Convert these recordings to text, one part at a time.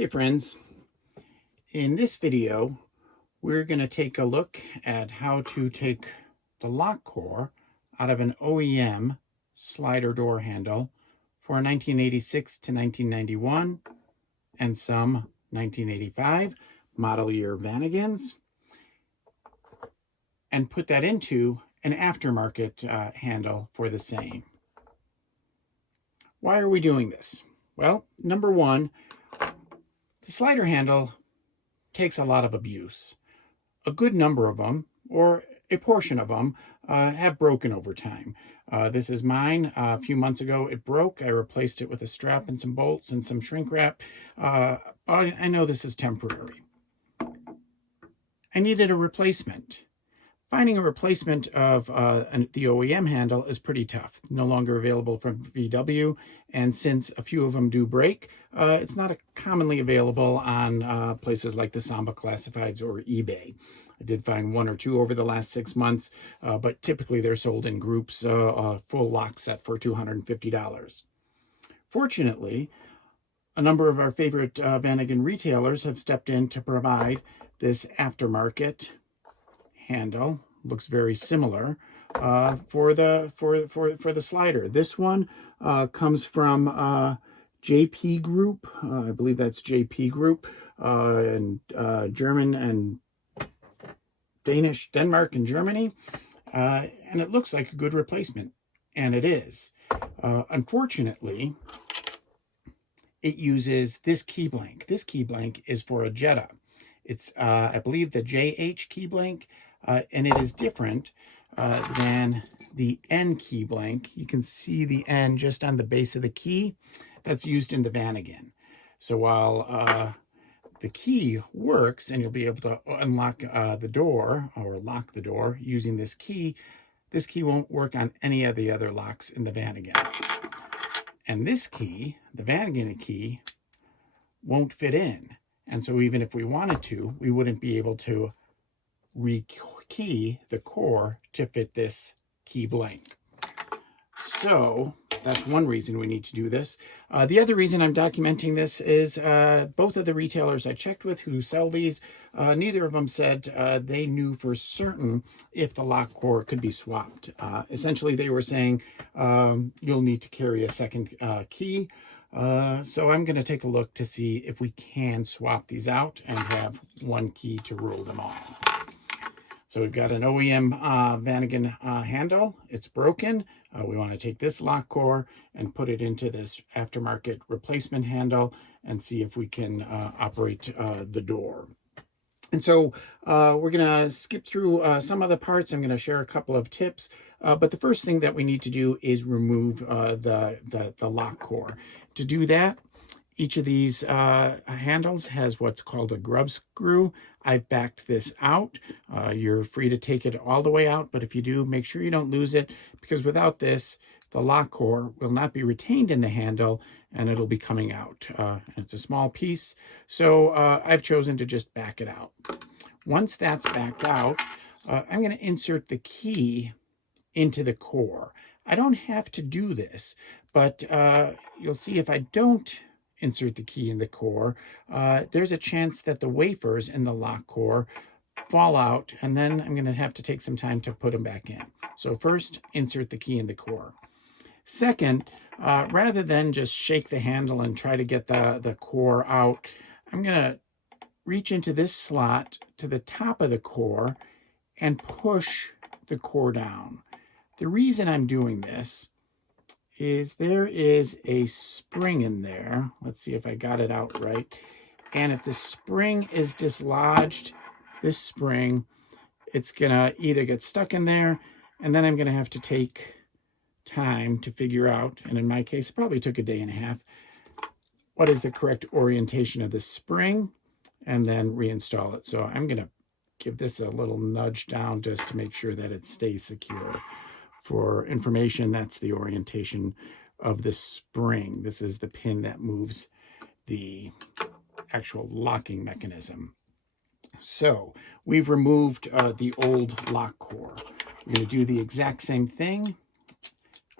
Hey friends, in this video we're going to take a look at how to take the lock core out of an OEM slider door handle for 1986 to 1991 and some 1985 model year Vanagons and put that into an aftermarket handle for the same. Why are we doing this? Well, number one, the slider handle takes a lot of abuse. A good number of them, or a portion of them, have broken over time. This is mine. A few months ago it broke. I replaced it with a strap and some bolts and some shrink wrap. I know this is temporary. I needed a replacement. Finding a replacement of the OEM handle is pretty tough. No longer available from VW, and since a few of them do break, it's not commonly available on places like the Samba Classifieds or eBay. I did find one or two over the last 6 months, but typically they're sold in groups, a full lock set for $250. Fortunately, a number of our favorite Vanagon retailers have stepped in to provide this aftermarket handle. Looks very similar for the slider. This one comes from JP Group. I believe that's JP Group, and German and Denmark and Germany, and it looks like a good replacement, and it is. Unfortunately, it uses this key blank. This key blank is for a Jetta. It's, I believe, the JH key blank, and it is different than the N key blank. You can see the N just on the base of the key. That's used in the Vanagon. So while the key works and you'll be able to unlock the door or lock the door using this key won't work on any of the other locks in the Vanagon. And this key, the Vanagon key, won't fit in. And so even if we wanted to, we wouldn't be able to re-key the core to fit this key blank. So that's one reason we need to do this. The other reason I'm documenting this is both of the retailers I checked with who sell these, neither of them said they knew for certain if the lock core could be swapped. Essentially, they were saying you'll need to carry a second key. So I'm going to take a look to see if we can swap these out and have one key to rule them all. So we've got an OEM Vanagon handle. It's broken. We want to take this lock core and put it into this aftermarket replacement handle and see if we can operate the door. And so we're going to skip through some of the parts. I'm going to share a couple of tips. But the first thing that we need to do is remove the lock core. To do that, each of these handles has what's called a grub screw. I've backed this out. You're free to take it all the way out, but if you do, make sure you don't lose it, because without this, the lock core will not be retained in the handle and it'll be coming out. It's a small piece, so I've chosen to just back it out. Once that's backed out, I'm going to insert the key into the core. I don't have to do this, but you'll see if I don't insert the key in the core, there's a chance that the wafers in the lock core fall out, and then I'm going to have to take some time to put them back in. So first, insert the key in the core. Second, rather than just shake the handle and try to get the core out, I'm going to reach into this slot to the top of the core and push the core down. The reason I'm doing this is there is a spring in there. Let's see if I got it out right. And if the spring is dislodged, this spring, it's gonna either get stuck in there, and then I'm gonna have to take time to figure out, and in my case, it probably took a day and a half, what is the correct orientation of the spring, and then reinstall it. So I'm gonna give this a little nudge down just to make sure that it stays secure. For information, that's the orientation of the spring. This is the pin that moves the actual locking mechanism. So we've removed the old lock core. We're going to do the exact same thing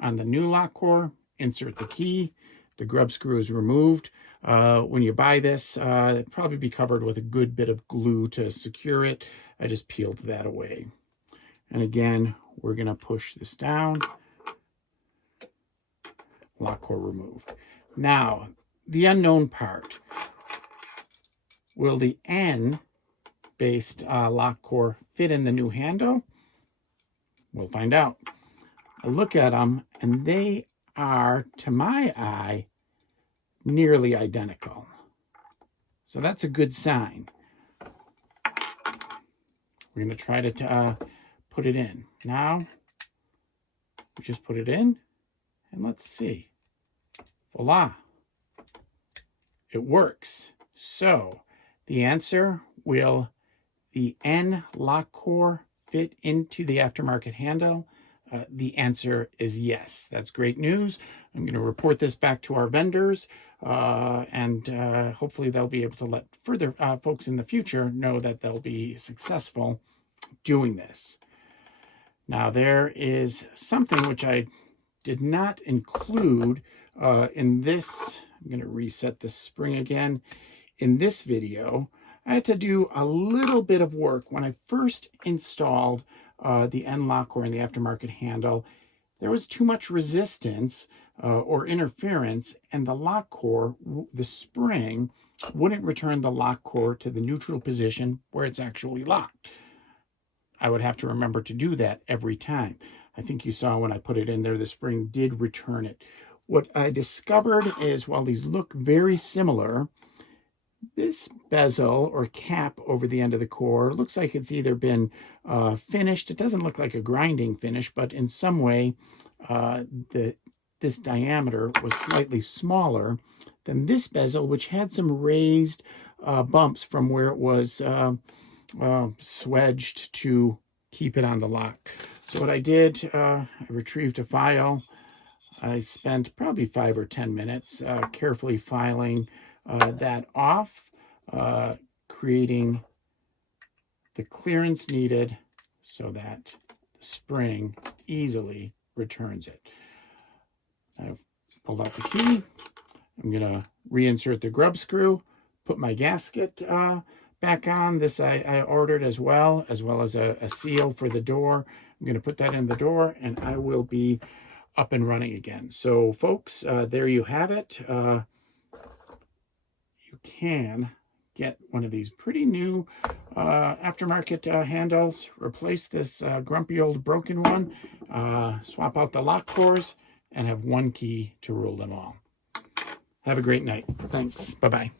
on the new lock core. Insert the key. The grub screw is removed. When you buy this, it'll probably be covered with a good bit of glue to secure it. I just peeled that away. And again, we're going to push this down. Lock core removed. Now, the unknown part. Will the N-based lock core fit in the new handle? We'll find out. I look at them, and they are, to my eye, nearly identical. So that's a good sign. We're going to try to put it in. Now, we just put it in, and let's see. Voila. It works. So, the answer, will the N lock core fit into the aftermarket handle? The answer is yes. That's great news. I'm going to report this back to our vendors, and hopefully they'll be able to let further folks in the future know that they'll be successful doing this. Now, there is something which I did not include in this. I'm going to reset the spring again. In this video, I had to do a little bit of work. When I first installed the N lock core in the aftermarket handle, there was too much resistance or interference, and the lock core, the spring, wouldn't return the lock core to the neutral position where it's actually locked. I would have to remember to do that every time. I think you saw when I put it in there, the spring did return it. What I discovered is, while these look very similar, this bezel or cap over the end of the core looks like it's either been finished. It doesn't look like a grinding finish, but in some way, this diameter was slightly smaller than this bezel, which had some raised bumps from where it was swedged to keep it on the lock. So what I did, I retrieved a file. I spent probably 5 or 10 minutes carefully filing that off, creating the clearance needed so that the spring easily returns it. I've pulled out the key. I'm going to reinsert the grub screw, put my gasket back on. This I ordered as well as a seal for the door. I'm going to put that in the door, and I will be up and running again. So, folks, there you have it. You can get one of these pretty new aftermarket handles, replace this grumpy old broken one, swap out the lock cores, and have one key to rule them all. Have a great night. Thanks. Bye-bye.